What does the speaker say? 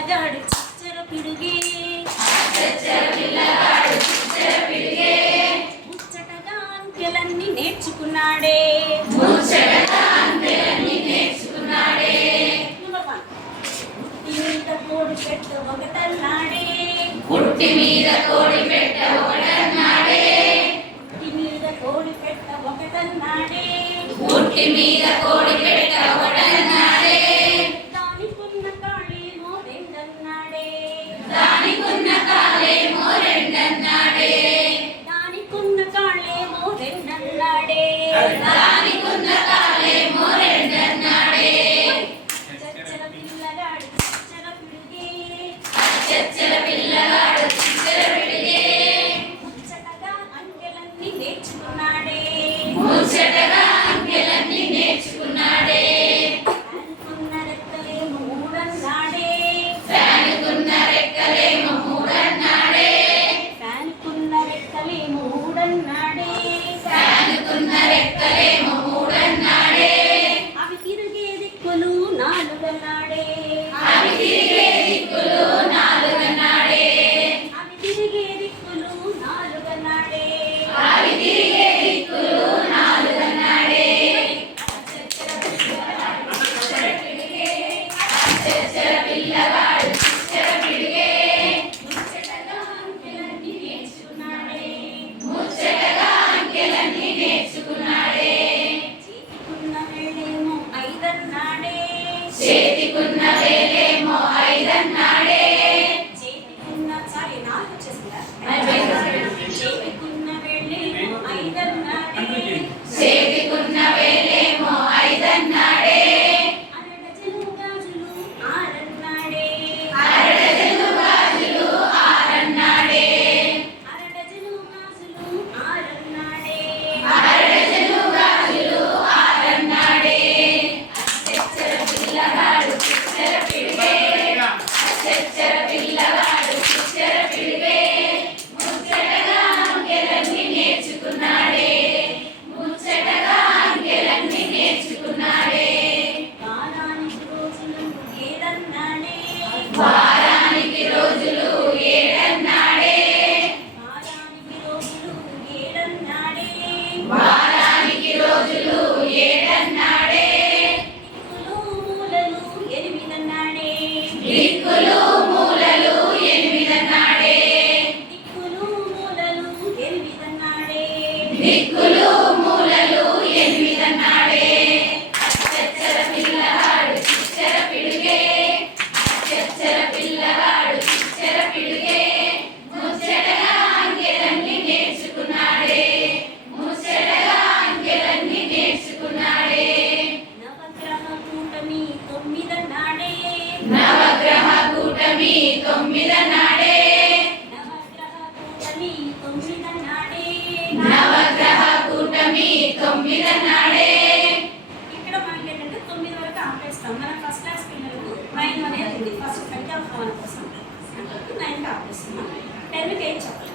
పిల్లగాడు చిచ్చర పిడుగే ముచ్చటగా అంకెలన్నీ నేర్చుకున్నాడే పుట్టి మీద కోడి పెట్ట ఒకటన్నాడే పుట్టి మీద కోడి పెట్ట ఒకటన్నాడే దానికున్న కాళేమో రెండన్నాడే దానికున్న కాళేమో రెండన్నాడే దానికున్న కాళేమో రెండన్నాడే దానికున్న కాళేమో రెండన్నాడే చచ్చర పిల్లగాడు చిచ్చర పిడుగే చచ్చర పిల్లగాడు చిచ్చర పిడుగే ముచ్చటగా అంకెలన్నీ నేర్చుకున్నాడే ముచ్చటగా అంకెలన్నీ నేర్చుకున్నాడే ఫ్యానుకున్న రెక్కలేమో మూడన్నాడే ఫ్యానుకున్న రెక్కలేమో మూడన్నాడే ఫ్యానుకున్న రెక్కలేమో మూడన్నాడే ఫ్యానుకున్న రెక్కలేమో మూడన్నాడే అవి తిరిగే దిక్కులు నాలుగన్నాడే అవి తిరిగే దిక్కులు నాలుగన్నాడే అవి తిరిగే దిక్కులు నాలుగన్నాడే అవి తిరిగే దిక్కులు నాలుగన్నాడే చచ్చర పిల్లగాడు చిచ్చర పిడుగే ముచ్చటగా అంకెలన్నీ నేర్చుకున్నాడే ముచ్చటగా అంకెలన్నీ నేర్చుకున్నాడే చేతికున్న వేళేమో ఐదన్నాడే చేతికున్న వేళేమో ఐదన్నాడే చేతికున్న సారీ నాలుగు వచ్చేసిందా చేతికున్న వేళేమో ఐదన్నాడే చేతికున్న వేళేమో ఐదన్నాడే అరడజను గాజులు ఆరన్నాడే అరడజను గాజులు ఆరన్నాడే అరడజను గాజులు ఆరన్నాడే అరడజను గాజులు ఆరన్నాడే చచ్చర పిల్లగాడు చిచ్చర పిడుగే చచ్చర పిల్లగాడు చిచ్చర పిడుగే ముచ్చటగా అంకెలన్నీ నేర్చుకున్నాడే ముచ్చటగా అంకెలన్నీ నేర్చుకున్నాడే వారానికి రోజులు ఏడన్నాడే వారానికి రోజులు ఏడన్నాడే వారానికి రోజులు ఏడన్నాడే వారానికి రోజులు ఏడన్నాడే దిక్కులు మూలలు ఎనిమిదన్నాడే దిక్కులు మూలలు ఎనిమిదన్నాడే దిక్కులు మూలలు ఎనిమిదన్నాడే దిక్కులు మూలలు ఎనిమిదన్నాడే చచ్చర పిల్లగాడు చిచ్చర పిడుగే చచ్చర పిల్లగాడు చిచ్చర పిడుగే ముచ్చటగా అంకెలన్నీ నేర్చుకున్నాడే ముచ్చటగా అంకెలన్నీ నేర్చుకున్నాడే నవగ్రహ కూటమి తొమ్మిదన్నాడే నవగ్రహ కూటమి తొమ్మిదన్నాడే నవగ్రహ కూటమి తొమ్మిదన్నాడే నవగ్రహ కూటమి తొమ్మిదన్నాడే ఇక్కడ మనకి ఏంటంటే 9 వరకు ఆపేస్తాం మన ఫస్ట్ క్లాస్ పిల్లలకు 9 అనేది ఉంది ఫస్ట్ సంఖ్య మన కోసం 9కి ఆపేస్తున్నాం 10కి ఏం చెప్పాలి